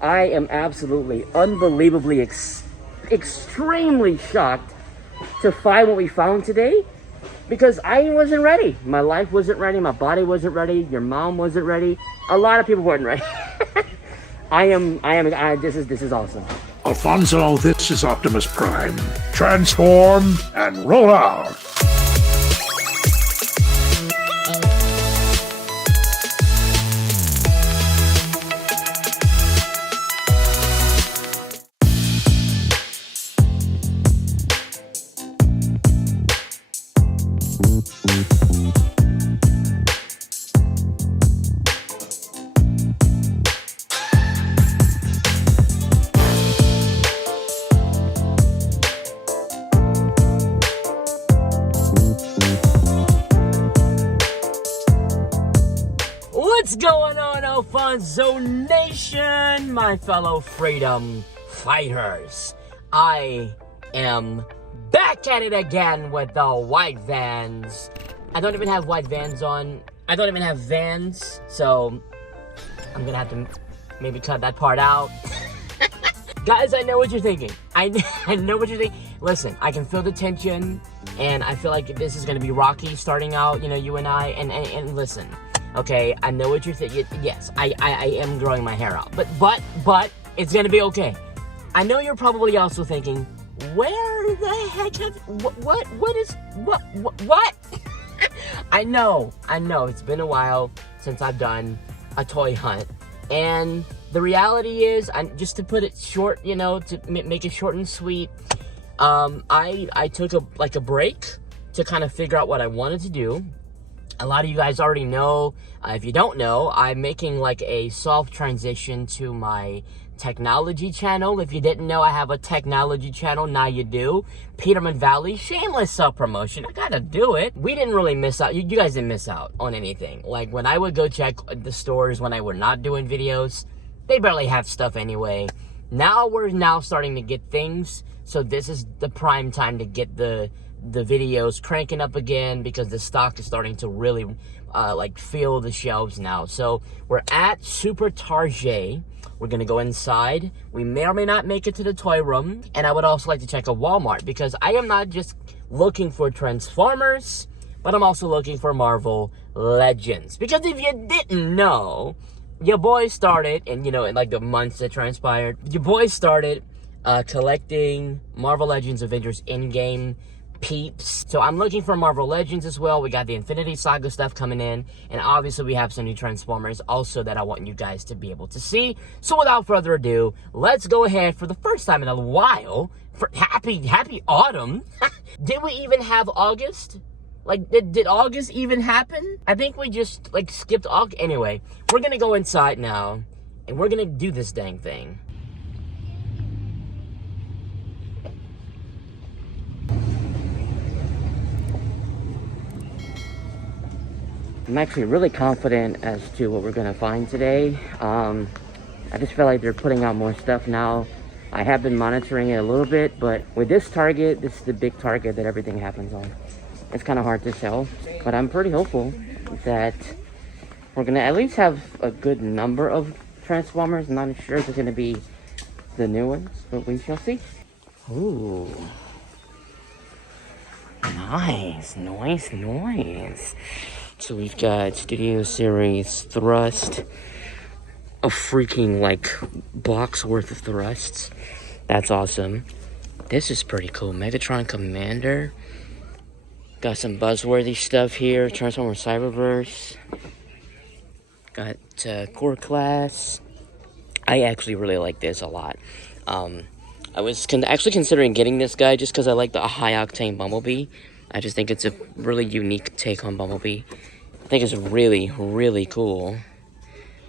I am absolutely, unbelievably, extremely shocked to find what we found today, because I wasn't ready. My life wasn't ready. My body wasn't ready. Your mom wasn't ready. A lot of people weren't ready. This is awesome. Alfonso, this is Optimus Prime. Transform and roll out. What's going on, Alfonso Nation, my fellow freedom fighters? I am back at it again with the white vans. I don't even have white vans on. I don't even have vans, so I'm gonna have to maybe cut that part out. Guys, I know what you're thinking. I know what you're thinking. Listen, I can feel the tension, and I feel like this is gonna be rocky starting out, you know, you and I, and listen. Okay, I know what you're thinking. Yes, I am growing my hair out, but it's gonna be okay. I know you're probably also thinking, where the heck have what? I know. It's been a while since I've done a toy hunt, and the reality is, just to put it short, you know, to make it short and sweet, I took a break to kind of figure out what I wanted to do. A lot of you guys already know. If you don't know, I'm making like a soft transition to my technology channel. If you didn't know, I have a technology channel. Now you do. Peterman Valley, shameless self-promotion. I gotta do it. We didn't really miss out. You guys didn't miss out on anything. Like when I would go check the stores when I were not doing videos, they barely have stuff anyway. Now we're starting to get things. So this is the prime time to get the videos cranking up again, because the stock is starting to really like fill the shelves now. So we're at Super Target. We're gonna go inside. We may or may not make it to the toy room, and I would also like to check a Walmart, because I am not just looking for Transformers, but I'm also looking for Marvel Legends. Because if you didn't know, your boy started, and you know, in like the months that transpired, your boy started collecting Marvel Legends Avengers in-game peeps. So I'm looking for Marvel Legends as well. We got the Infinity Saga stuff coming in, and obviously we have some new Transformers also that I want you guys to be able to see. So without further ado, let's go ahead for the first time in a while for happy autumn. Did we even have August? Like, did August even happen? I think we just like skipped August. Anyway, we're gonna go inside now, and we're gonna do this dang thing. I'm actually really confident as to what we're gonna find today. I just feel like they're putting out more stuff now. I have been monitoring it a little bit, but with this Target, this is the big Target that everything happens on. It's kind of hard to tell, but I'm pretty hopeful that we're gonna at least have a good number of Transformers. I'm not sure if it's gonna be the new ones, but we shall see. Ooh. Nice. So we've got Studio Series Thrust, a freaking like box worth of thrusts. That's awesome. This is pretty cool. Megatron Commander. Got some buzzworthy stuff here. Transformer Cyberverse. Got Core Class. I actually really like this a lot. I was actually considering getting this guy just because I like the high octane Bumblebee. I just think it's a really unique take on Bumblebee. I think it's really, really cool.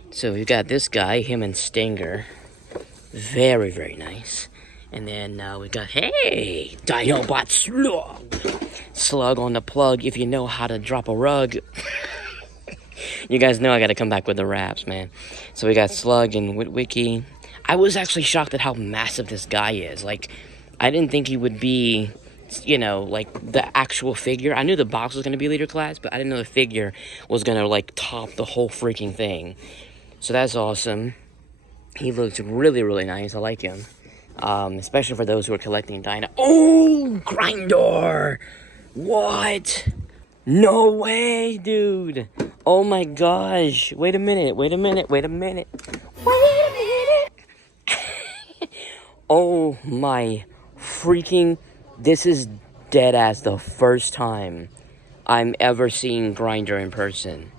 So we've got this guy, him and Stinger. Very, very nice. And then we got, hey, Dinobot Slug. Slug on the plug if you know how to drop a rug. You guys know I gotta come back with the raps, man. So we got Slug and Wiki. I was actually shocked at how massive this guy is. Like, I didn't think he would be, you know, like the actual figure. I knew the box was going to be leader class, but I didn't know the figure was going to like top the whole freaking thing. So that's awesome. He looks really, really nice. I like him. Especially for those who are collecting Dyna. Oh, Grindor! What? No way, dude! Oh my gosh! Wait a minute! Wait a minute! Wait a minute! Wait a minute! Oh my freaking! This is dead ass the first time I'm ever seeing Grinder in person.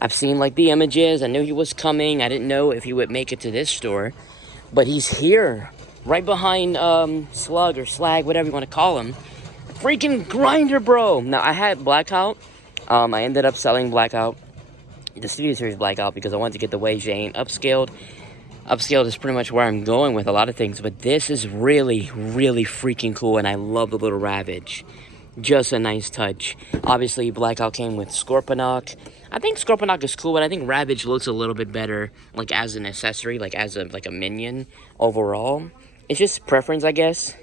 I've seen like the images. I knew he was coming. I didn't know if he would make it to this store, but he's here, right behind Slug or Slag, whatever you want to call him. Freaking Grinder, bro! Now I had Blackout. I ended up selling Blackout, the Studio Series Blackout, because I wanted to get the Wei Jane upscaled. Upscaled is pretty much where I'm going with a lot of things, but this is really, really freaking cool, and I love the little Ravage. Just a nice touch. Obviously, Blackout came with Scorponok. I think Scorponok is cool, but I think Ravage looks a little bit better, like as an accessory, like as a minion overall. It's just preference, I guess.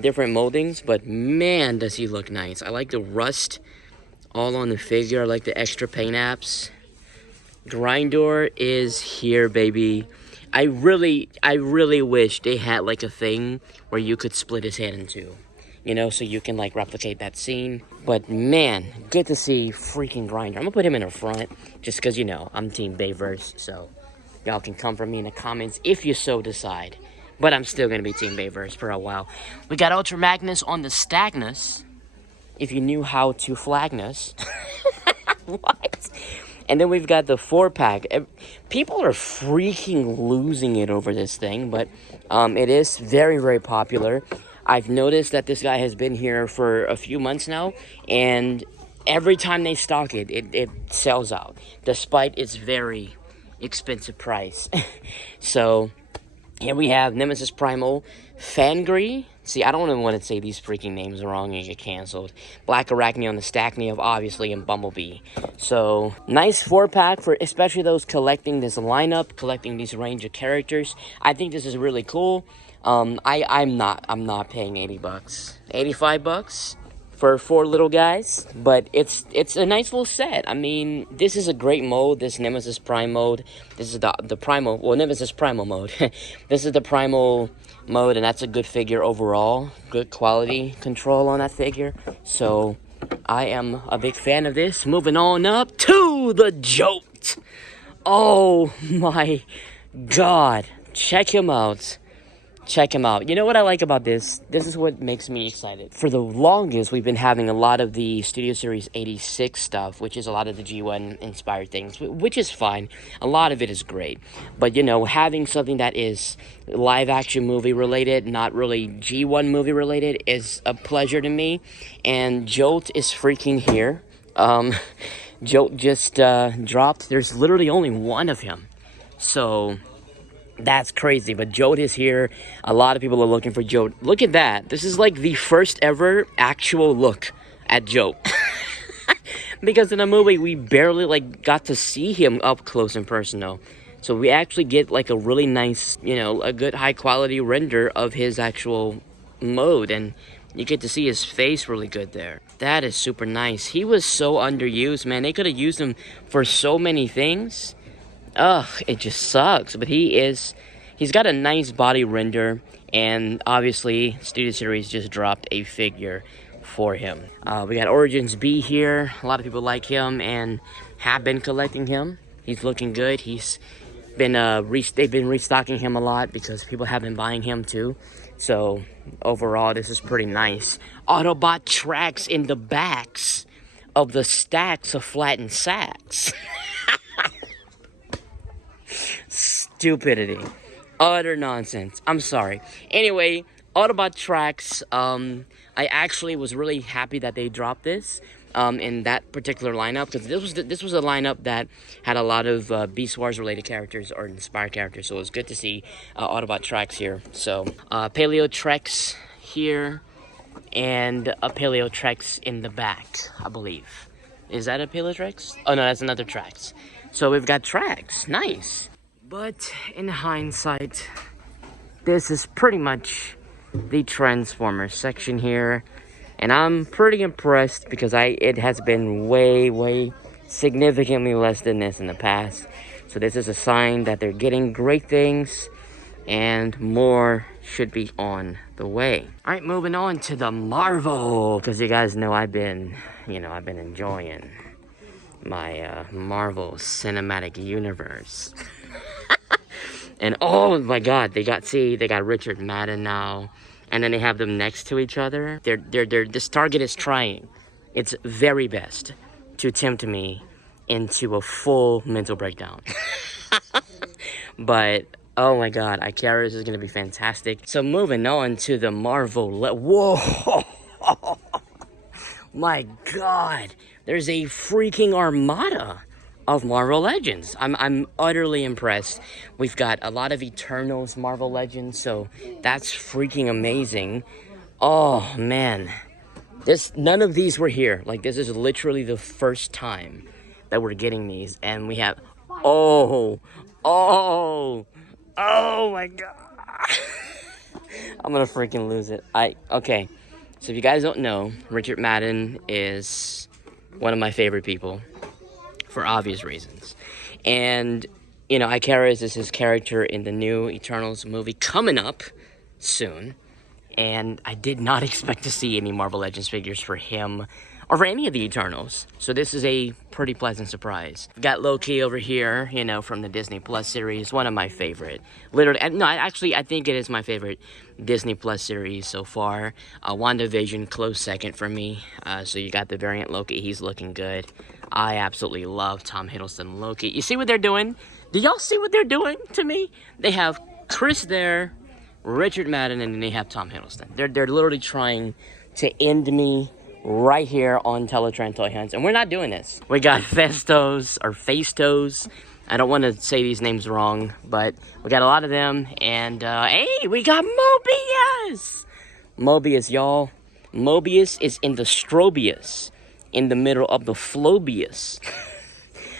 Different moldings, but man, does he look nice. I like the rust all on the figure. I like the extra paint apps. Grindor is here, baby. I really wish they had like a thing where you could split his head in two. You know, so you can like replicate that scene. But man, good to see freaking Grinder. I'm gonna put him in the front just because, you know, I'm Team Bayverse. So y'all can come for me in the comments if you so decide. But I'm still gonna be Team Bayverse for a while. We got Ultra Magnus on the Stagnus. If you knew how to Flagnus. What? And then we've got the 4-pack. People are freaking losing it over this thing, but it is very, very popular. I've noticed that this guy has been here for a few months now, and every time they stock it, it sells out, despite its very expensive price. So, here we have Nemesis Primal, Fangry. See, I don't even want to say these freaking names wrong and get canceled. Black Arachne on the Stacknev, obviously, and Bumblebee. So, nice 4-pack for especially those collecting this lineup, collecting these range of characters. I think this is really cool. I'm not paying 80 bucks. 85 bucks for 4 little guys, but it's a nice little set. I mean, this is a great mode, this Nemesis Prime mode. This is the Primal, well, Nemesis Primal mode. This is the Primal mode, and that's a good figure overall. Good quality control on that figure. So, I am a big fan of this. Moving on up to the Jolt. Oh my god. Check him out. Check him out. You know what I like about this? This is what makes me excited. For the longest, we've been having a lot of the Studio Series 86 stuff, which is a lot of the G1 inspired things, which is fine. A lot of it is great. But, you know, having something that is live action movie related, not really G1 movie related, is a pleasure to me. And Jolt is freaking here. Jolt just dropped. There's literally only one of him. So that's crazy, but Jolt is here. A lot of people are looking for Jolt. Look at that. This is like the first ever actual look at Jolt. Because in the movie, we barely like got to see him up close and personal. So we actually get like a really nice, you know, a good high quality render of his actual mode. And you get to see his face really good there. That is super nice. He was so underused, man. They could have used him for so many things. Ugh, it just sucks, but he's got a nice body render, and obviously, Studio Series just dropped a figure for him. We got Origins B here. A lot of people like him and have been collecting him. He's looking good. He's been they've been restocking him a lot because people have been buying him too. So overall, this is pretty nice. Autobot Tracks in the backs of the stacks of flattened sacks. Stupidity. Utter nonsense. I'm sorry. Anyway, Autobot Tracks, I actually was really happy that they dropped this in that particular lineup, because this was a lineup that had a lot of Beast Wars related characters or inspired characters, so it was good to see Autobot Tracks here. So, Paleo Treks here, and a Paleo Treks in the back, I believe. Is that a Paleo Treks? Oh no, that's another Treks. So we've got Tracks. Nice. But in hindsight, this is pretty much the Transformers section here, and I'm pretty impressed because it has been way significantly less than this in the past. So this is a sign that they're getting great things. and more should be on the way. All right, moving on to the Marvel, because you guys know I've been enjoying my Marvel Cinematic Universe. And oh my God, they got Richard Madden now, and then they have them next to each other. This target is trying its very best to tempt me into a full mental breakdown. But oh my God, Icarus is gonna be fantastic. So moving on to the Marvel. Whoa! My God, there's a freaking armada of Marvel Legends. I'm utterly impressed. We've got a lot of Eternals Marvel Legends, so that's freaking amazing. Oh man, none of these were here. Like, this is literally the first time that we're getting these, and we have oh my God. I'm gonna freaking lose it. Okay, so if you guys don't know, Richard Madden is one of my favorite people for obvious reasons. And, you know, Icarus is his character in the new Eternals movie coming up soon. And I did not expect to see any Marvel Legends figures for him or for any of the Eternals. So this is a pretty pleasant surprise. We've got Loki over here, you know, from the Disney Plus series, one of my favorite. Literally, no, actually, I think it is my favorite Disney Plus series so far. WandaVision, close second for me. So you got the variant Loki, he's looking good. I absolutely love Tom Hiddleston Loki. You see what they're doing? Do y'all see what they're doing to me? They have Chris there, Richard Madden, and then they have Tom Hiddleston. They're literally trying to end me right here on Teletraan Toy Hunts, and we're not doing this. We got Festos, or Fastos. I don't want to say these names wrong, but we got a lot of them, and hey, we got Mobius! Mobius, y'all. Mobius is in the Strobius, in the middle of the Flobius.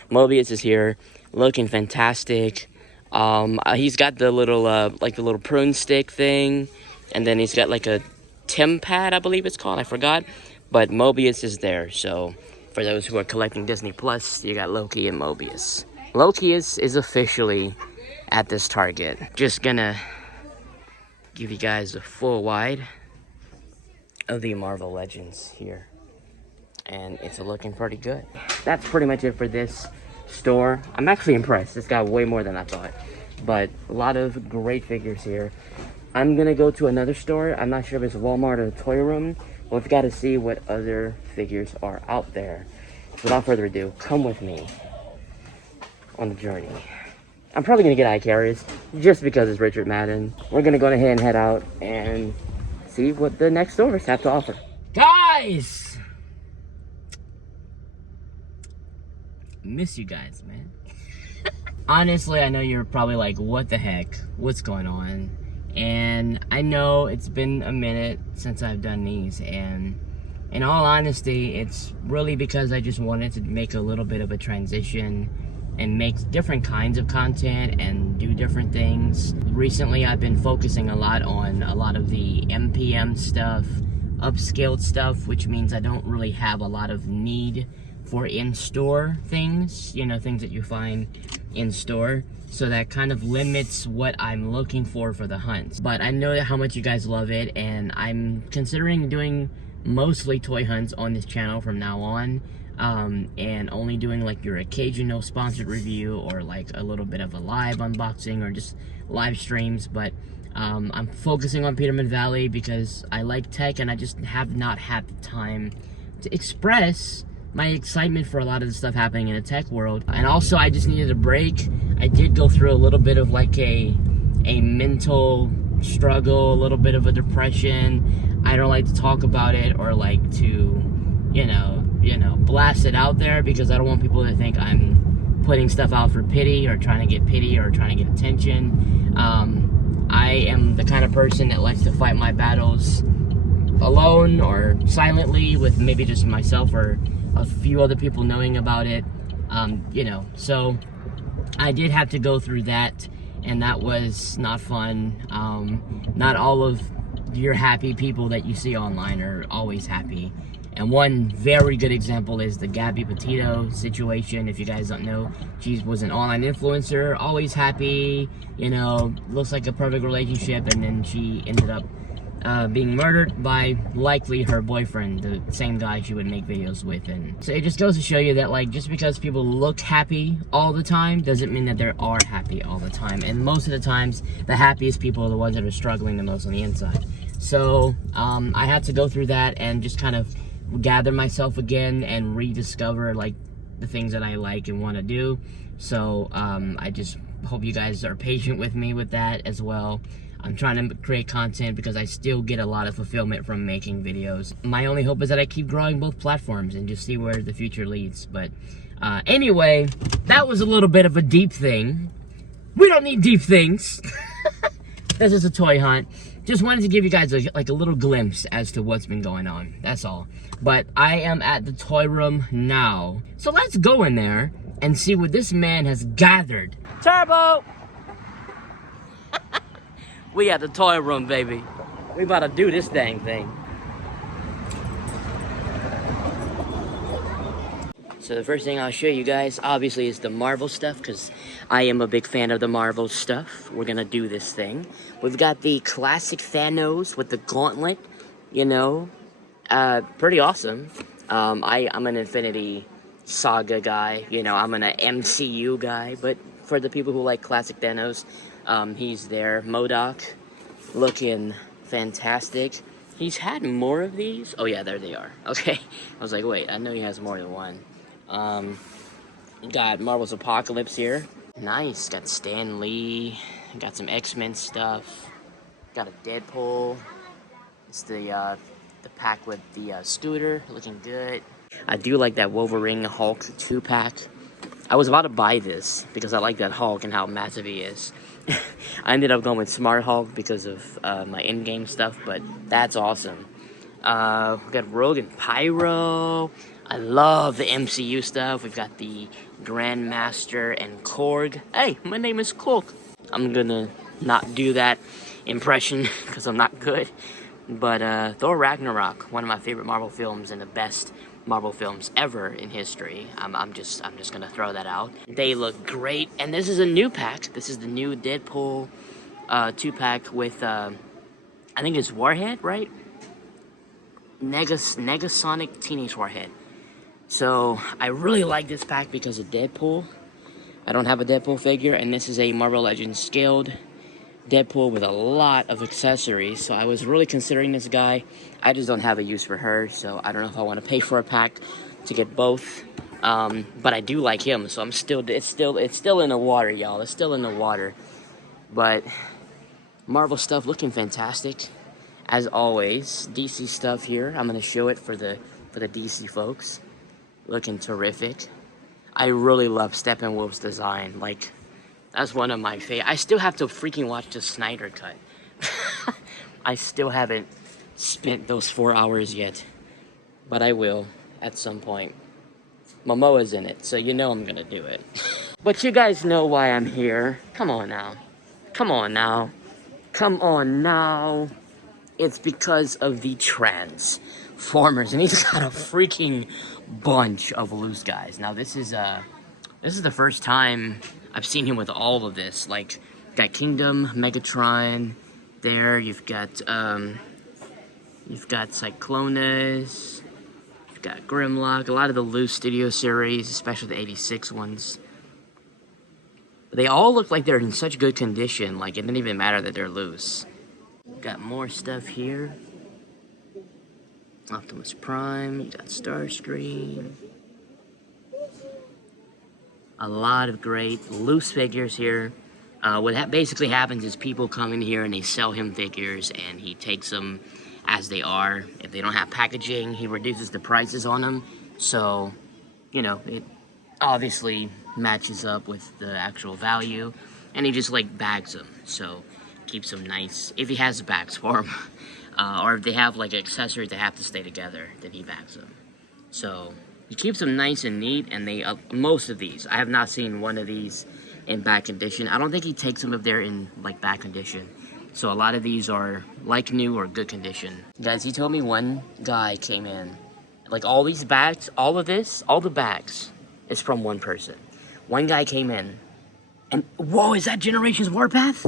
Mobius is here, looking fantastic. He's got the little, like the little prune stick thing, and then he's got like a Tim pad, I believe it's called, I forgot. But Mobius is there, so for those who are collecting Disney Plus, you got Loki and Mobius. Loki is officially at this Target. Just gonna give you guys a full wide of the Marvel Legends here. And it's looking pretty good. That's pretty much it for this store. I'm actually impressed. It's got way more than I thought. But a lot of great figures here. I'm gonna go to another store. I'm not sure if it's Walmart or Toy Room. But we've got to see what other figures are out there. So without further ado, come with me on the journey. I'm probably gonna get Icarus just because it's Richard Madden. We're gonna go ahead and head out and see what the next stores have to offer. Guys! Miss you guys, man. Honestly, I know you're probably like, what the heck? What's going on? And I know it's been a minute since I've done these, and in all honesty, it's really because I just wanted to make a little bit of a transition and make different kinds of content and do different things. Recently, I've been focusing a lot on a lot of the MPM stuff, upscaled stuff, which means I don't really have a lot of need for in-store things, you know, things that you find in-store. So that kind of limits what I'm looking for the hunts. But I know how much you guys love it, and I'm considering doing mostly toy hunts on this channel from now on. And only doing like your occasional sponsored review or like a little bit of a live unboxing or just live streams. But I'm focusing on Peterman Valley because I like tech, and I just have not had the time to express my excitement for a lot of the stuff happening in the tech world. And also, I just needed a break. I did go through a little bit of like a mental struggle, a little bit of a depression. I don't like to talk about it or like to, you know, blast it out there because I don't want people to think I'm putting stuff out for pity or trying to get pity or trying to get attention. I am the kind of person that likes to fight my battles alone or silently with maybe just myself or a few other people knowing about it, you know. So I did have to go through that, and that was not fun. Not all of your happy people that you see online are always happy. And one very good example is the Gabby Petito situation. If you guys don't know, she was an online influencer, always happy, you know, looks like a perfect relationship, and then she ended up being murdered by likely her boyfriend, the same guy she would make videos with. And so it just goes to show you that, like, just because people look happy all the time doesn't mean that they are happy all the time. And most of the times, the happiest people are the ones that are struggling the most on the inside. So I had to go through that and just kind of gather myself again and rediscover, like, the things that I like and want to do. So I just hope you guys are patient with me with that as well. I'm trying to create content because I still get a lot of fulfillment from making videos. My only hope is that I keep growing both platforms and just see where the future leads. But anyway, that was a little bit of a deep thing. We don't need deep things. This is a toy hunt. Just wanted to give you guys a little glimpse as to what's been going on. That's all. But I am at the toy room now. So let's go in there and see what this man has gathered. Turbo! We at the toy room, baby. We about to do this dang thing. So the first thing I'll show you guys, obviously, is the Marvel stuff, because I am a big fan of the Marvel stuff. We're gonna do this thing. We've got the classic Thanos with the gauntlet, you know. Pretty awesome. I'm an Infinity Saga guy, you know, I'm an MCU guy, but for the people who like classic Thanos, he's there. MODOK, looking fantastic. He's had more of these. Oh yeah, there they are. Okay, I was like, wait, I know he has more than one. Got Marvel's Apocalypse here. Nice. Got Stan Lee. Got some X-Men stuff. Got a Deadpool. It's the pack with the scooter, looking good. I do like that Wolverine Hulk 2-pack. I was about to buy this because I like that Hulk and how massive he is. I ended up going with Smart Hulk because of my in-game stuff, but that's awesome. We got Rogue and Pyro. I love the MCU stuff. We've got the Grandmaster and Korg. Hey, my name is Korg. I'm gonna not do that impression because I'm not good. But Thor Ragnarok, one of my favorite Marvel films and the best Marvel films ever in history. I'm just gonna throw that out. They look great, and this is a new pack. This is the new Deadpool 2-pack with I think it's Warhead, right? Negasonic Teenage Warhead. So I really like this pack because of Deadpool. I don't have a Deadpool figure, and this is a Marvel Legends scaled Deadpool with a lot of accessories. So I was really considering this guy. I just don't have a use for her, so I don't know if I want to pay for a pack to get both. But I do like him, so it's still in the water, y'all. It's still in the water. But Marvel stuff looking fantastic, as always. DC stuff here. I'm gonna show it for the DC folks. Looking terrific. I really love Steppenwolf's design. Like, that's one of my favorite. I still have to freaking watch the Snyder Cut. I still haven't spent those 4 hours yet, but I will at some point. Momoa's in it, so you know I'm gonna do it. But you guys know why I'm here. Come on now. Come on now. Come on now. It's because of the Transformers, and he's got a freaking bunch of loose guys. Now this is the first time I've seen him with all of this. Like, got Kingdom, Megatron. There, you've got Cyclonus. You've got Grimlock. A lot of the loose studio series, especially the '86 ones. They all look like they're in such good condition. Like, it didn't even matter that they're loose. Got more stuff here. Optimus Prime, you got Starscream. A lot of great loose figures here. What basically happens is people come in here and they sell him figures, and he takes them as they are. If they don't have packaging, he reduces the prices on them. So, you know, it obviously matches up with the actual value, and he just like bags them. So keeps them nice if he has the bags for them. Or if they have like accessories that have to stay together, then he bags them. So he keeps them nice and neat, and they most of these, I have not seen one of these in bad condition. I don't think he takes them if they're in like bad condition. So a lot of these are like new or good condition. Guys, he told me one guy came in. Like all these bags, all of this, all the bags is from one person. One guy came in and, whoa, is that Generations Warpath?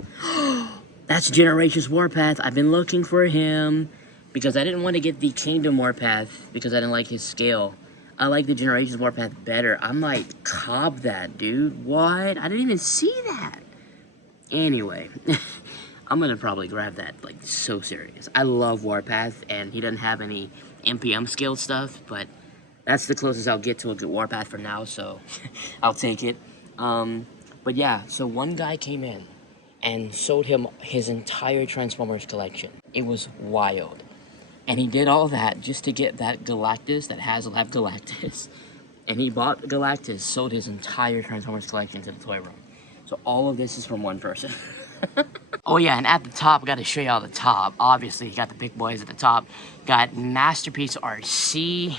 That's Generations Warpath. I've been looking for him because I didn't want to get the Kingdom Warpath because I didn't like his scale. I like the Generations Warpath better. I'm like, cop that, dude. What? I didn't even see that. Anyway, I'm gonna probably grab that, like, so serious. I love Warpath, and he doesn't have any NPM scale stuff, but that's the closest I'll get to a good Warpath for now, so I'll take it. But yeah, so one guy came in and sold him his entire Transformers collection. It was wild. And he did all that just to get that Galactus, that has Galactus. And he bought Galactus, sold his entire Transformers collection to the toy room. So all of this is from one person. Oh yeah, and at the top, I gotta show y'all the top. Obviously, you got the big boys at the top. Got Masterpiece RC,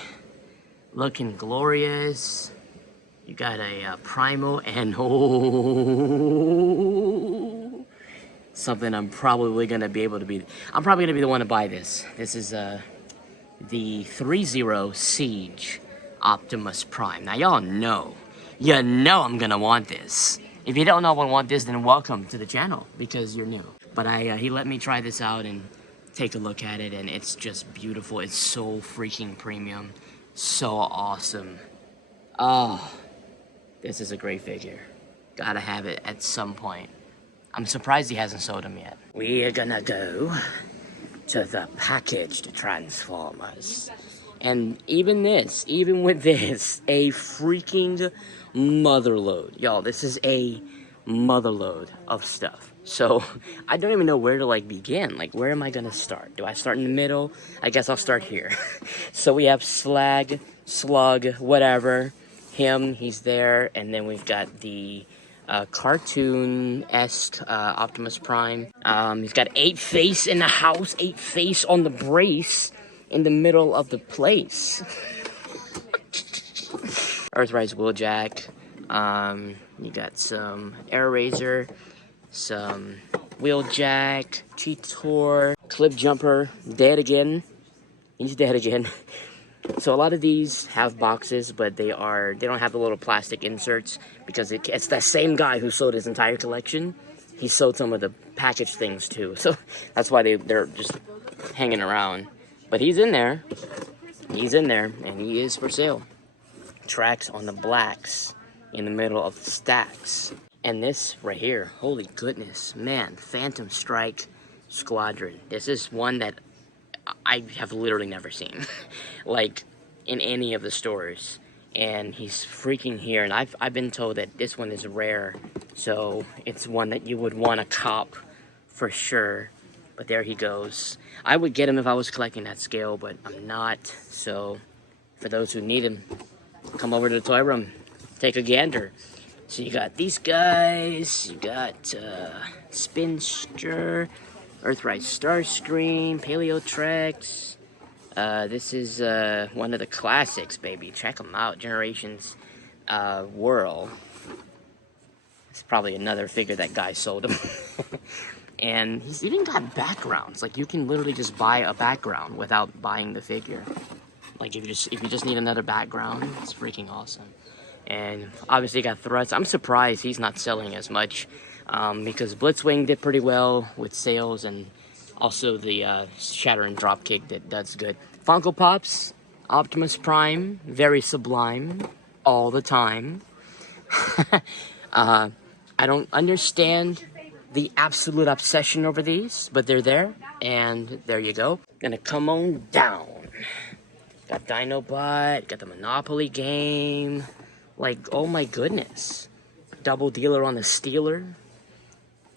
looking glorious. You got a Primal, and oh, something I'm probably gonna be able to be. I'm probably gonna be the one to buy this. This is the 3-0 Siege Optimus Prime. Now y'all know, I'm gonna want this. If you don't know I want this, then welcome to the channel because you're new. But he let me try this out and take a look at it, and it's just beautiful. It's so freaking premium, so awesome. Oh, this is a great figure. Gotta have it at some point. I'm surprised he hasn't sold them yet. We are gonna go to the packaged Transformers. And even with this, a freaking motherload. Y'all, this is a motherload of stuff. So, I don't even know where to, like, begin. Like, where am I gonna start? Do I start in the middle? I guess I'll start here. So, we have Slug, whatever. Him, he's there. And then we've got the cartoon-esque Optimus Prime. He's got 8 face in the house, 8 face on the brace in the middle of the place. Earthrise Wheeljack. You got some Air Razor, some Wheeljack, Cheetor, Clip Jumper, dead again. He's dead again. So a lot of these have boxes, but they don't have the little plastic inserts because it's that same guy who sold his entire collection. He sold some of the packaged things too, so that's why they're just hanging around. But he's in there, and he is for sale. Tracks on the blacks in the middle of the stacks. And this right here, holy goodness, man, Phantom Strike Squadron. This is one that I have literally never seen, like, in any of the stores. And he's freaking here, and I've been told that this one is rare, so it's one that you would want to cop for sure. But there he goes. I would get him if I was collecting that scale, but I'm not. So for those who need him, come over to the toy room, take a gander. So you got these guys, you got Spinster, Earthrise Starscream, Paleo Tracks. This is one of the classics, baby. Check them out. Generations Whirl. It's probably another figure that guy sold him. And he's even got backgrounds. Like, you can literally just buy a background without buying the figure. Like, if you just need another background, it's freaking awesome. And obviously, you got Thrusts. I'm surprised he's not selling as much because Blitzwing did pretty well with sales, and also the Shatter and Dropkick that does good. Funko Pops, Optimus Prime, very sublime all the time. I don't understand the absolute obsession over these, but they're there, and there you go. Gonna come on down. Got Dinobot, got the Monopoly game. Like, oh my goodness. Double dealer on the Steeler.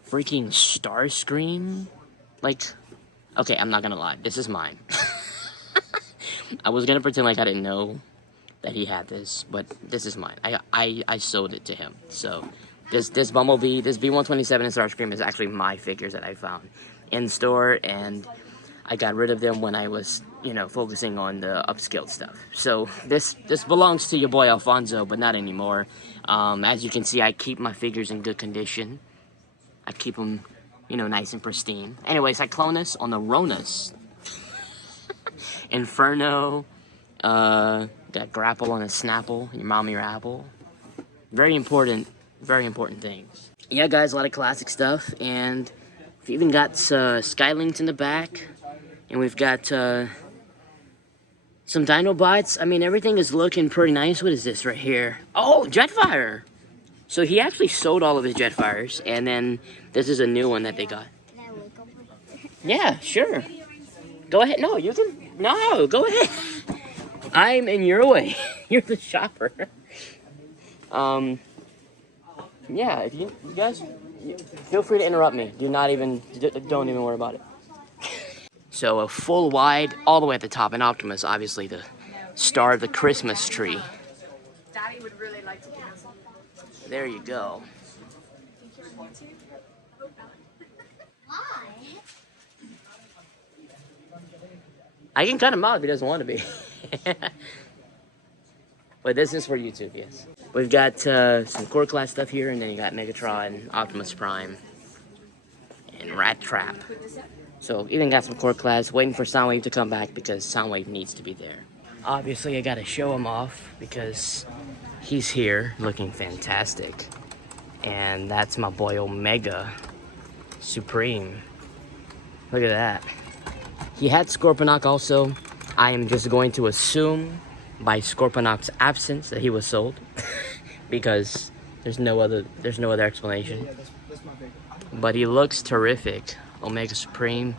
Freaking Starscream. Like, okay, I'm not gonna lie, this is mine. I was gonna pretend like I didn't know that he had this, but this is mine. I sold it to him, so... This Bumblebee, this B-127 and Starscream is actually my figures that I found in store, and I got rid of them when I was, you know, focusing on the upscaled stuff. So this belongs to your boy Alfonso, but not anymore. As you can see, I keep my figures in good condition. I keep them, you know, nice and pristine. Anyway, Cyclonus on the Ronus. Inferno, got Grapple on a Snapple, your mom, your apple. Very important things. Yeah, guys, a lot of classic stuff, and we've even got Skylinks in the back, and we've got some Dinobots. I mean, everything is looking pretty nice. What is this right here? Oh, Dreadfire! So he actually sold all of his Dreadfires, and then this is a new one that they got. Yeah, sure. Go ahead. No, you can. No, go ahead. I'm in your way. You're the shopper. Yeah, if you guys, feel free to interrupt me. Don't even worry about it. So a full wide, all the way at the top, and Optimus, obviously the star of the Christmas tree. Daddy would really like to do this. There you go. I can cut him out if he doesn't want to be. But this is for YouTube, yes. We've got some core class stuff here, and then you got Megatron, Optimus Prime, and Rat Trap. So even got some core class, waiting for Soundwave to come back because Soundwave needs to be there. Obviously, I gotta show him off because he's here looking fantastic. And that's my boy Omega Supreme. Look at that. He had Scorponok also. I am just going to assume by Scorponok's absence that he was sold because there's no other explanation. But he looks terrific. Omega Supreme.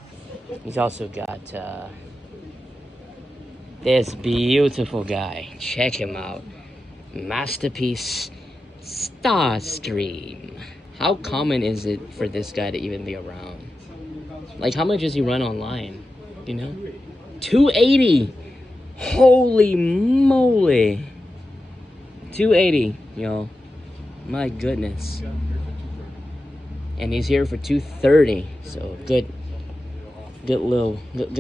He's also got this beautiful guy. Check him out. Masterpiece Starstream. How common is it for this guy to even be around? Like, how much does he run online? You know? 280! Holy moly! 280, y'all. My goodness. And he's here for 230, so good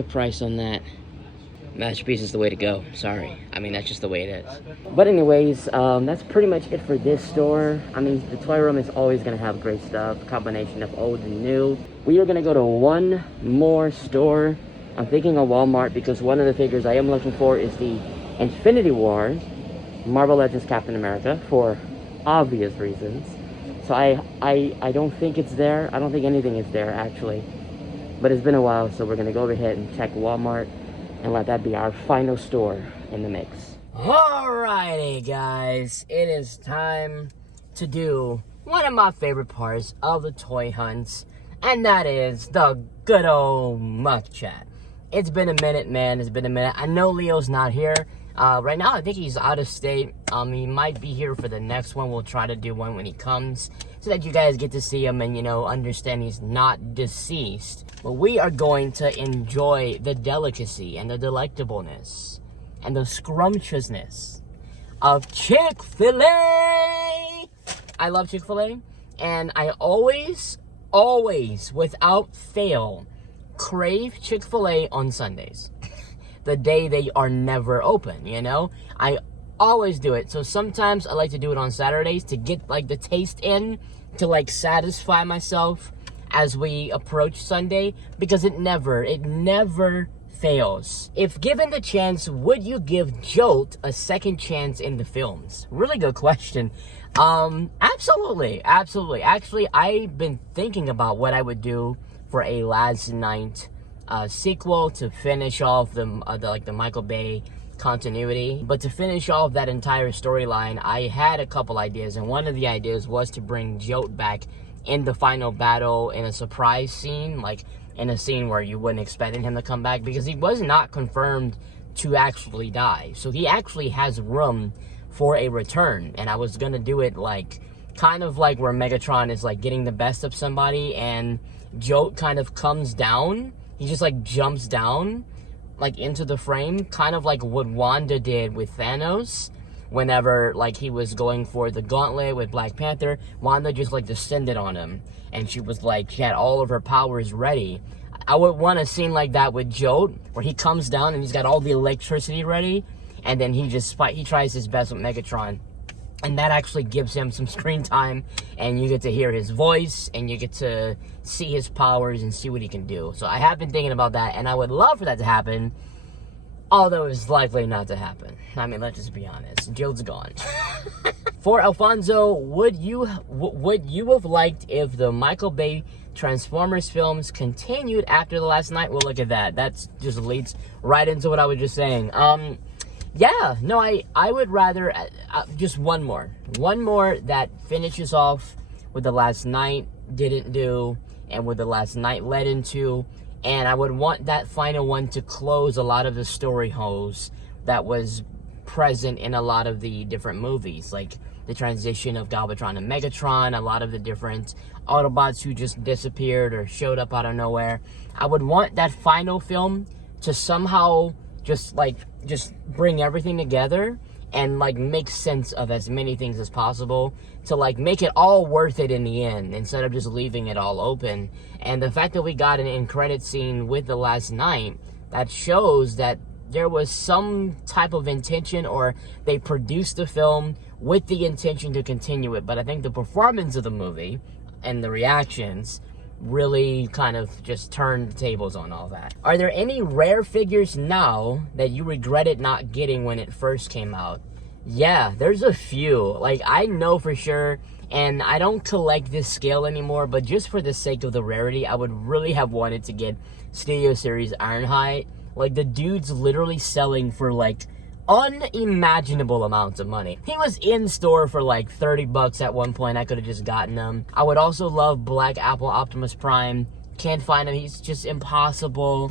price on that. Masterpiece is the way to go. Sorry, I mean that's just the way it is. But anyways, that's pretty much it for this store. I mean, the toy room is always gonna have great stuff, combination of old and new. We are gonna go to one more store. I'm thinking of Walmart because one of the figures I am looking for is the Infinity War Marvel Legends Captain America for obvious reasons. So I don't think it's there. I don't think anything is there, actually. But it's been a while, so we're going to go ahead and check Walmart and let that be our final store in the mix. Alrighty, guys. It is time to do one of my favorite parts of the toy hunts, and that is the good old muck chat. It's been a minute, man. It's been a minute. I know Leo's not here. Right now, I think he's out of state. He might be here for the next one. We'll try to do one when he comes so that you guys get to see him and, you know, understand he's not deceased. But we are going to enjoy the delicacy and the delectableness and the scrumptiousness of Chick-fil-A. I love Chick-fil-A, and I always, without fail, crave Chick-fil-A on Sundays. The day they are never open, you know? I always do it. So sometimes I like to do it on Saturdays to get, like, the taste in, to, like, satisfy myself as we approach Sunday, because it never fails. If given the chance, would you give Jolt a second chance in the films? Really good question. Absolutely. Actually, I've been thinking about what I would do for a last night sequel to finish off the Michael Bay continuity. But to finish off that entire storyline, I had a couple ideas, and one of the ideas was to bring Jolt back in the final battle in a surprise scene, like in a scene where you wouldn't expect him to come back, because he was not confirmed to actually die. So he actually has room for a return, and I was gonna do it like kind of like where Megatron is like getting the best of somebody and Jolt kind of comes down. He just like jumps down like into the frame, kind of like what Wanda did with Thanos whenever like he was going for the gauntlet with Black Panther. Wanda just like descended on him, and she was like, she had all of her powers ready. I would want a scene like that with Jolt, where he comes down and he's got all the electricity ready, and then he tries his best with Megatron And that actually gives him some screen time, and you get to hear his voice, and you get to see his powers and see what he can do. So I have been thinking about that, and I would love for that to happen, although it's likely not to happen. I mean, let's just be honest. Jolt's gone. For Alfonso, would you have liked if the Michael Bay Transformers films continued after the last night? Well, look at that. That just leads right into what I was just saying. Yeah, no, I would rather just one more that finishes off what the last night didn't do and what the last night led into, and I would want that final one to close a lot of the story holes that was present in a lot of the different movies, like the transition of Galatron and Megatron, a lot of the different Autobots who just disappeared or showed up out of nowhere. I would want that final film to somehow just bring everything together and like make sense of as many things as possible to like make it all worth it in the end, instead of just leaving it all open. And the fact that we got an end credit scene with the last night, that shows that there was some type of intention, or they produced the film with the intention to continue it. But I think the performance of the movie and the reactions really kind of just turned the tables on all that. Are there any rare figures now that you regretted not getting when it first came out? Yeah, there's a few. Like, I know for sure, and I don't collect this scale anymore, but just for the sake of the rarity, I would really have wanted to get Studio Series Ironhide. Like, the dude's literally selling for like unimaginable amounts of money. He was in store for like 30 bucks at one point. I could have just gotten him. I would also love Black Apple Optimus Prime. Can't find him. He's just impossible.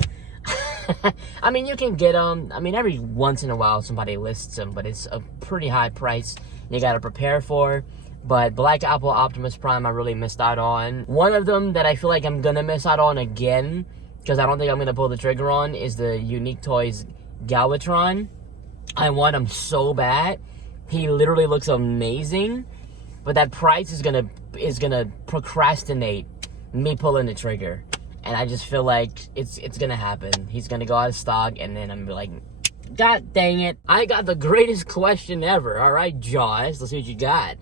I mean, you can get him. I mean, every once in a while somebody lists him, but it's a pretty high price you gotta prepare for. But Black Apple Optimus Prime, I really missed out on. One of them that I feel like I'm gonna miss out on again, because I don't think I'm gonna pull the trigger on, is the Unique Toys Galatron. I want him so bad. He literally looks amazing, but that price is gonna procrastinate me pulling the trigger. And I just feel like it's gonna happen. He's gonna go out of stock, and then I'm gonna be like, God dang it. I got the greatest question ever. All right, Jaws, let's see what you got.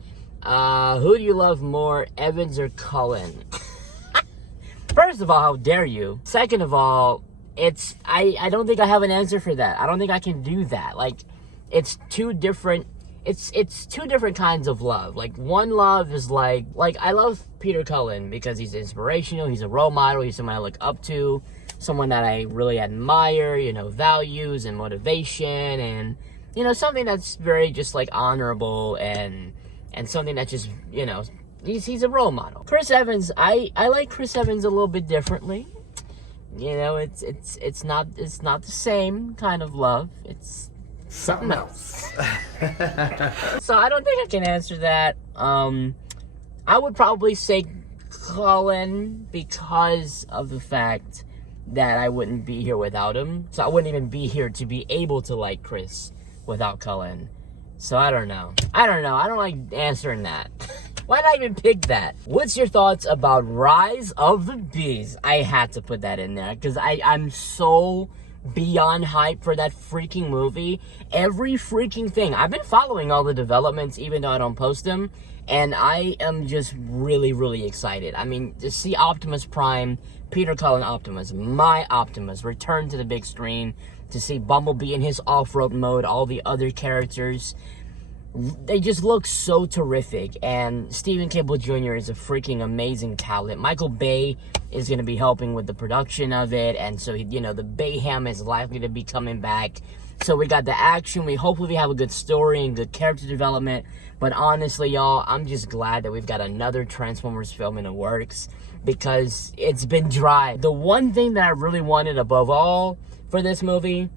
Who do you love more, Evans or Cullen? First of all, how dare you? Second of all, I don't think I have an answer for that. I don't think I can do that. Like, it's two different kinds of love. Like, one love is like I love Peter Cullen because he's inspirational, he's a role model, he's someone I look up to, someone that I really admire, you know, values and motivation, and, you know, something that's very just like honorable and something that just, you know, he's a role model. Chris Evans, I like Chris Evans a little bit differently. You know, it's not the same kind of love. It's something else. So I don't think I can answer that. I would probably say Cullen because of the fact that I wouldn't be here without him. So I wouldn't even be here to be able to like Chris without Cullen. So I don't know. I don't like answering that. Why did I even pick that? What's your thoughts about Rise of the Beast? I had to put that in there because I'm so beyond hype for that freaking movie. Every freaking thing. I've been following all the developments even though I don't post them, and I am just really, really excited. I mean, to see Optimus Prime, Peter Cullen Optimus, my Optimus, return to the big screen, to see Bumblebee in his off-road mode, all the other characters, they just look so terrific. And Stephen Campbell Jr. is a freaking amazing talent. Michael Bay is going to be helping with the production of it, and so, you know, the Bayham is likely to be coming back. So we got the action, hopefully we have a good story and good character development. But honestly, y'all, I'm just glad that we've got another Transformers film in the works, because it's been dry. The one thing that I really wanted above all for this movie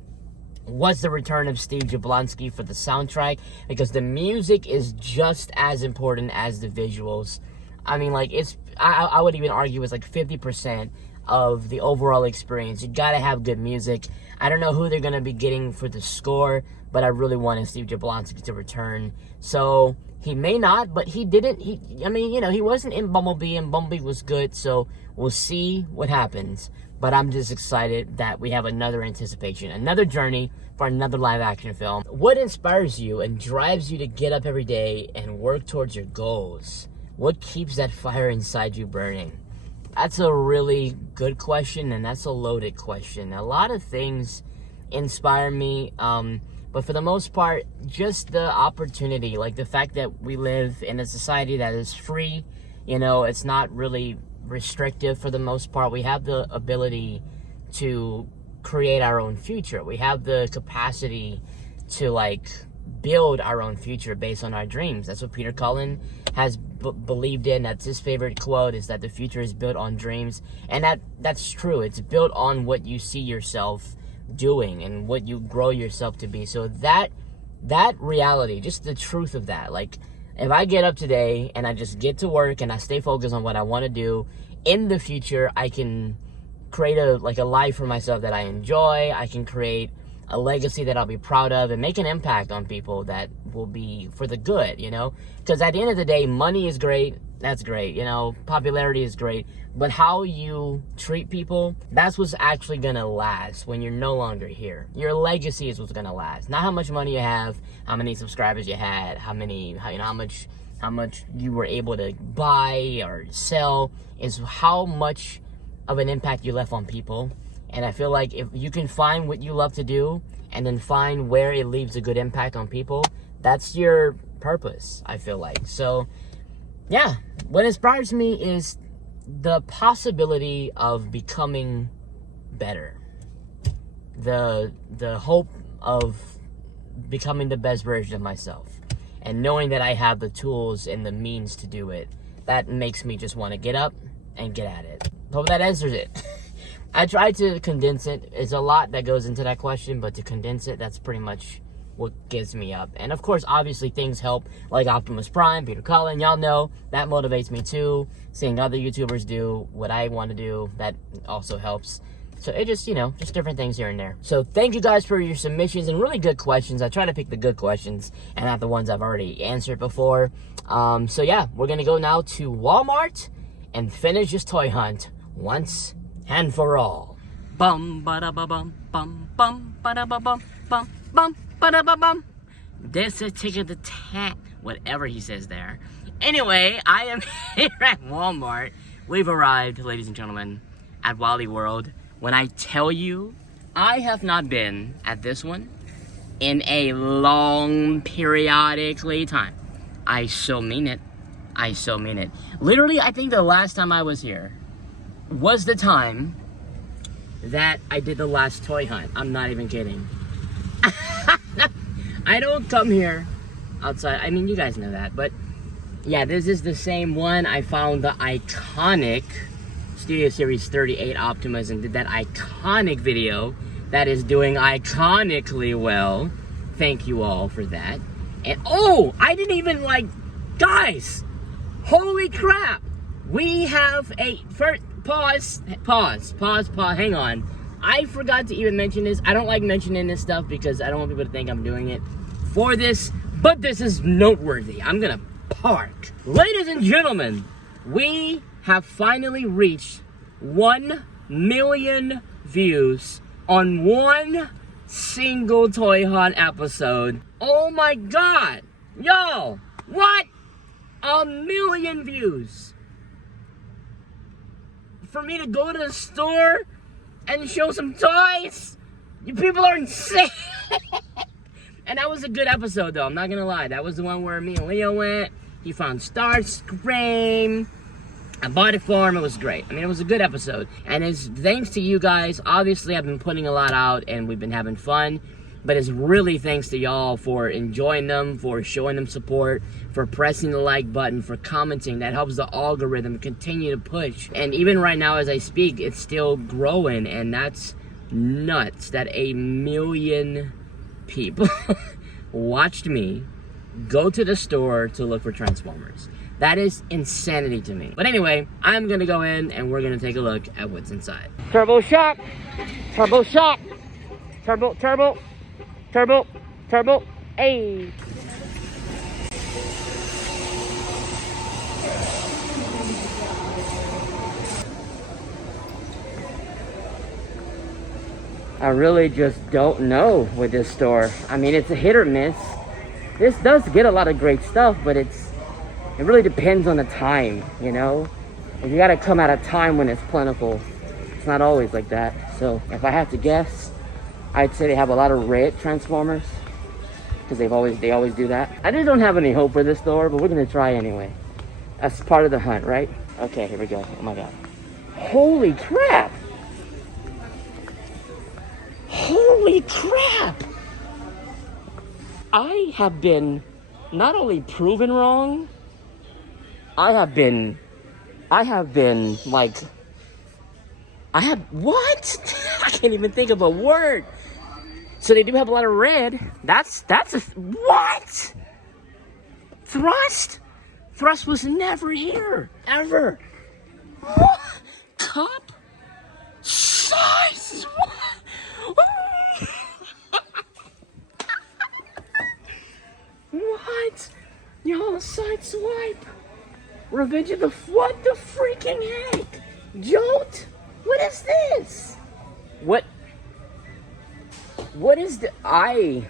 was the return of Steve Jablonsky for the soundtrack, because the music is just as important as the visuals. I mean, like, I would even argue it's like 50% of the overall experience. You gotta have good music. I don't know who they're gonna be getting for the score, but I really wanted Steve Jablonsky to return. So He may not, but he didn't. I mean, you know, he wasn't in Bumblebee, and Bumblebee was good, so we'll see what happens. But I'm just excited that we have another anticipation, another journey for another live-action film. What inspires you and drives you to get up every day and work towards your goals? What keeps that fire inside you burning? That's a really good question, and that's a loaded question. A lot of things inspire me, but for the most part, just the opportunity, like the fact that we live in a society that is free, you know, it's not really restrictive for the most part. We have the ability to create our own future. We have the capacity to, like, build our own future based on our dreams. That's what Peter Cullen has believed in. That's his favorite quote, is that the future is built on dreams. And that's true. It's built on what you see yourself doing and what you grow yourself to be. So that reality, just the truth of that, like, if I get up today and I just get to work and I stay focused on what I want to do, in the future I can create a life for myself that I enjoy. I can create a legacy that I'll be proud of and make an impact on people that will be for the good, you know? Because at the end of the day, money is great. That's great, you know? Popularity is great. But how you treat people, that's what's actually going to last when you're no longer here. Your legacy is what's going to last. Not how much money you have, how many subscribers you had, how much you were able to buy or sell. Is how much of an impact you left on people. And I feel like if you can find what you love to do and then find where it leaves a good impact on people, that's your purpose, I feel like. So, yeah, what inspires me is the possibility of becoming better. The hope of becoming the best version of myself. And knowing that I have the tools and the means to do it, that makes me just want to get up and get at it. Hope that answers it. I tried to condense it. It's a lot that goes into that question, but to condense it, that's pretty much what gets me up. And of course, obviously, things help, like Optimus Prime, Peter Cullen, y'all know, that motivates me too. Seeing other YouTubers do what I want to do, that also helps. So it just, you know, just different things here and there. So thank you guys for your submissions and really good questions. I try to pick the good questions and not the ones I've already answered before. So yeah, we're going to go now to Walmart and finish this toy hunt once and for all. Bum ba da ba bum bum bum ba da ba bum bum bum ba da ba bum. This is ticket the tat, whatever he says there. Anyway, I am here at Walmart. We've arrived, ladies and gentlemen, at Wally World. When I tell you, I have not been at this one in a long periodically time. I so mean it. I so mean it. Literally, I think the last time I was here was the time that I did the last toy hunt. I'm not even kidding. I don't come here outside. I mean, you guys know that. But yeah, this is the same one. I found the iconic Studio Series 38 Optimus and did that iconic video that is doing iconically well. Thank you all for that. And oh, I didn't even guys, holy crap. We have a first pause, hang on. I forgot to even mention this. I don't like mentioning this stuff because I don't want people to think I'm doing it for this, but this is noteworthy. I'm gonna park. Ladies and gentlemen, we have finally reached 1 million views on one single toy hunt episode. Oh my god, y'all, what? 1 million views for me to go to the store and show some toys? You people are insane. And that was a good episode though, I'm not gonna lie. That was the one where me and Leo went. He found Starscream. I bought it for him. It was great. I mean, it was a good episode. And it's thanks to you guys. Obviously, I've been putting a lot out and we've been having fun. But it's really thanks to y'all for enjoying them, for showing them support, for pressing the like button, for commenting. That helps the algorithm continue to push. And even right now as I speak, it's still growing. And that's nuts that 1 million people watched me go to the store to look for Transformers. That is insanity to me. But anyway, I'm gonna go in and we're gonna take a look at what's inside. Turbo shock! Turbo shock! Turbo, turbo, turbo, turbo, hey! I really just don't know with this store. I mean, it's a hit or miss. This does get a lot of great stuff, but it really depends on the time, you know? And you gotta come at a time when it's plentiful. It's not always like that. So if I have to guess, I'd say they have a lot of red Transformers, because they always do that. I just don't have any hope for this store, but we're gonna try anyway. That's part of the hunt, right? Okay, here we go. Oh my god. Holy crap! Holy crap! I have been not only proven wrong, I have been like, what? I can't even think of a word. So they do have a lot of red. That's what? Thrust? Thrust was never here, ever. What? Cup? Size? What? Y'all, sideswipe. Revenge of the... What the freaking heck? Jolt? What is this? What is the... I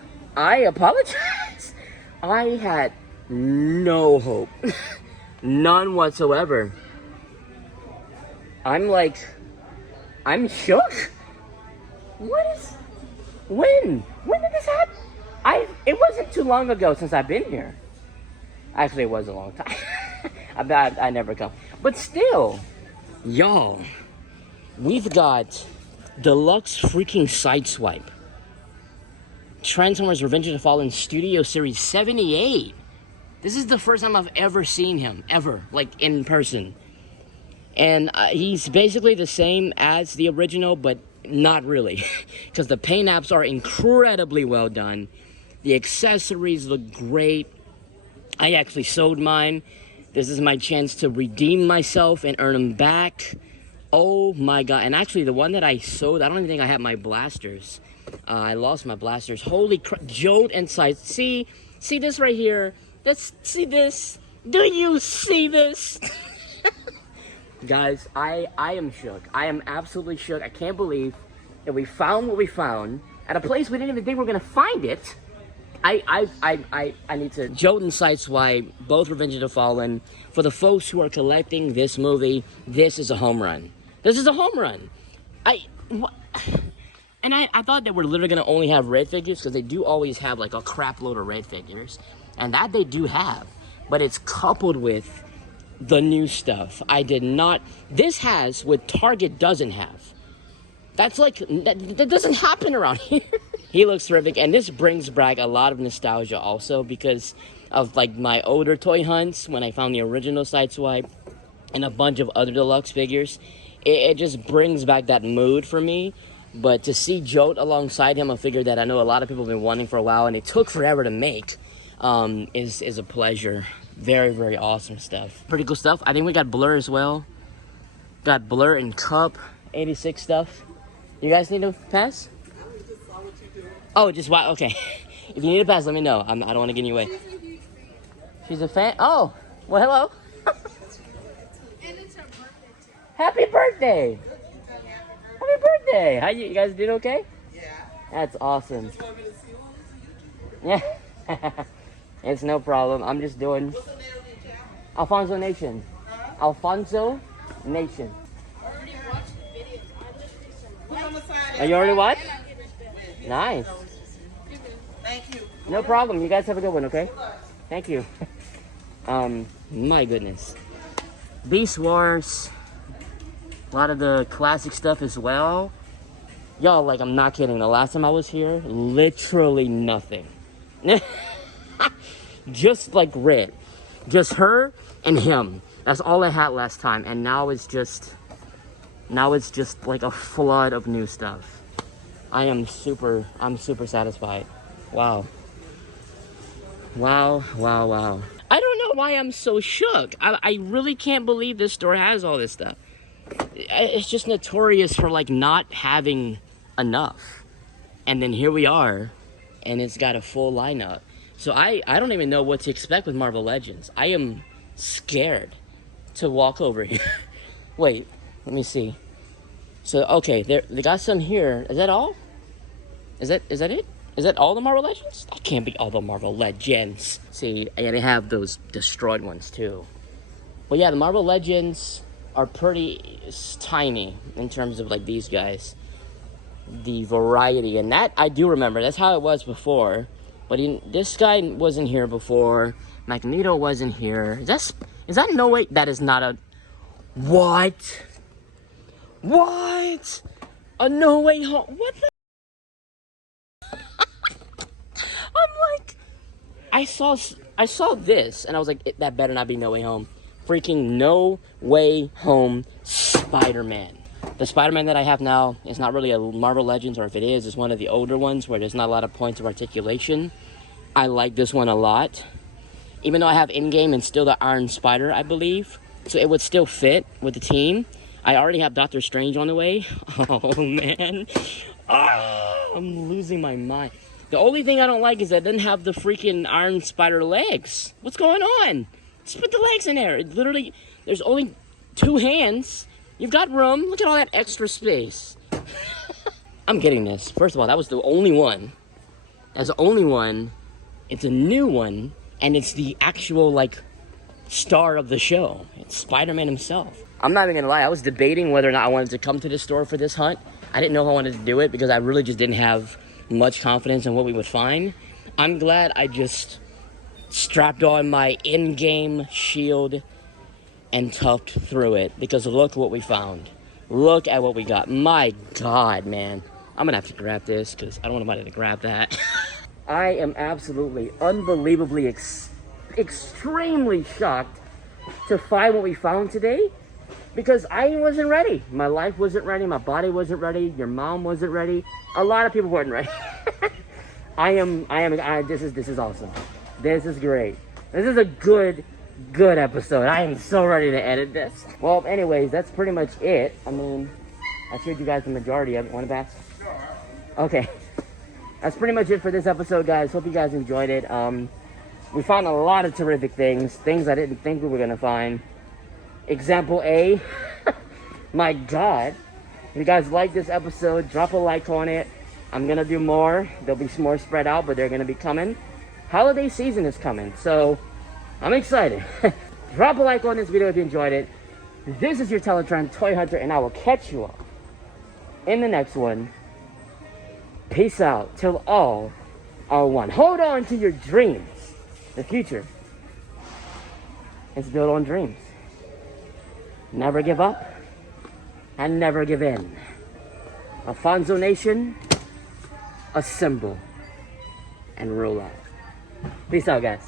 apologize. I had no hope. None whatsoever. I'm shook. What is... When did this happen? It wasn't too long ago since I've been here. Actually, it was a long time. I never come. But still, y'all, we've got deluxe freaking sideswipe. Transformers Revenge of the Fallen Studio Series 78. This is the first time I've ever seen him, ever, like in person. And he's basically the same as the original, but not really. Because the paint apps are incredibly well done. The accessories look great. I actually sold mine. This is my chance to redeem myself and earn them back. Oh my god. And actually, the one that I sold, I don't even think I had my blasters. I lost my blasters. Holy crap. Jolt and Size. See this right here? See this? Do you see this? Guys, I am shook. I am absolutely shook. I can't believe that we found what we found at a place we didn't even think we were going to find it. I need to... Jolt and Sideswipe, both Revenge of the Fallen. For the folks who are collecting this movie, this is a home run. This is a home run. I thought that we're literally going to only have red figures, because they do always have like a crap load of red figures. And that they do have. But it's coupled with the new stuff. I did not... This has what Target doesn't have. That's like... That doesn't happen around here. He looks terrific, and this brings back a lot of nostalgia also because of like my older toy hunts when I found the original Sideswipe and a bunch of other deluxe figures. It just brings back that mood for me. But to see Jolt alongside him, a figure that I know a lot of people have been wanting for a while and it took forever to make, is a pleasure. Very, very awesome stuff. Pretty cool stuff. I think we got Blur as well. Got Blur and Cup, 86 stuff. You guys need a pass? Oh, just why? Okay. If you need a pass, let me know. I don't want to get in your way. She's a fan? Oh, well, hello. And it's her birthday too. Happy birthday! Happy birthday! How you guys doing okay? Yeah. That's awesome. Yeah. It's no problem. I'm just doing Alfonso Nation. Alfonso Nation. Already watched the videos. I just recently. Oh, you already watched? Nice. Thank you. No problem. You guys have a good one, okay? Thank you. My goodness. Beast Wars. A lot of the classic stuff as well. Y'all, like, I'm not kidding. The last time I was here, literally nothing. Just like red. Just her and him. That's all I had last time. And now it's just like a flood of new stuff. I'm super satisfied. Wow. Wow. I don't know why I'm so shook. I really can't believe this store has all this stuff. It's just notorious for like not having enough. And then here we are, and it's got a full lineup. So I don't even know what to expect with Marvel Legends. I am scared to walk over here. Wait, let me see. So, okay, they got some here. Is that all? Is that it? Is that all the Marvel Legends? That can't be all the Marvel Legends. See, and they have those destroyed ones too. But yeah, the Marvel Legends are pretty tiny in terms of like these guys. The variety, and that I do remember. That's how it was before. But this guy wasn't here before. Magneto wasn't here. Is that no way? That is not a... What? What? A No Way Home? What the... I'm like... I saw this, and I was like, that better not be No Way Home. Freaking No Way Home Spider-Man. The Spider-Man that I have now is not really a Marvel Legends, or if it is, it's one of the older ones where there's not a lot of points of articulation. I like this one a lot. Even though I have in-game and still the Iron Spider, I believe. So it would still fit with the team. I already have Doctor Strange on the way. Oh, man. Oh, I'm losing my mind. The only thing I don't like is that it doesn't have the freaking Iron Spider legs. What's going on? Just put the legs in there. It literally, there's only 2 hands. You've got room. Look at all that extra space. I'm getting this. First of all, that was the only one. That's the only one. It's a new one. And it's the actual, like, star of the show. It's Spider-Man himself. I'm not even gonna lie. I was debating whether or not I wanted to come to this store for this hunt. I didn't know if I wanted to do it because I really just didn't have much confidence in what we would find. I'm glad I just strapped on my in-game shield and toughed through it, because look what we found. Look at what we got. My God, man. I'm gonna have to grab this because I don't want nobody to grab that. I am absolutely, unbelievably, extremely shocked to find what we found today, because I wasn't ready. My life wasn't ready. My body wasn't ready. Your mom wasn't ready. A lot of people weren't ready. This is awesome. This is great. This is a good episode. I am so ready to edit this. Well, anyways, that's pretty much it. I mean, I showed you guys the majority of it. Want to pass? Okay. That's pretty much it for this episode, guys. Hope you guys enjoyed it. We found a lot of terrific things I didn't think we were gonna find. Example A. My God. If you guys like this episode, drop a like on it. I'm gonna do more. There'll be some more spread out, but they're gonna be coming. Holiday season is coming, so I'm excited. Drop a like on this video if you enjoyed it. This is your Teletraan Toy Hunter, and I will catch you all in the next one. Peace out till all are one. Hold on to your dreams. The future is built on dreams. Never give up and never give in. Alfonso Nation, assemble and roll out. Peace out, guys.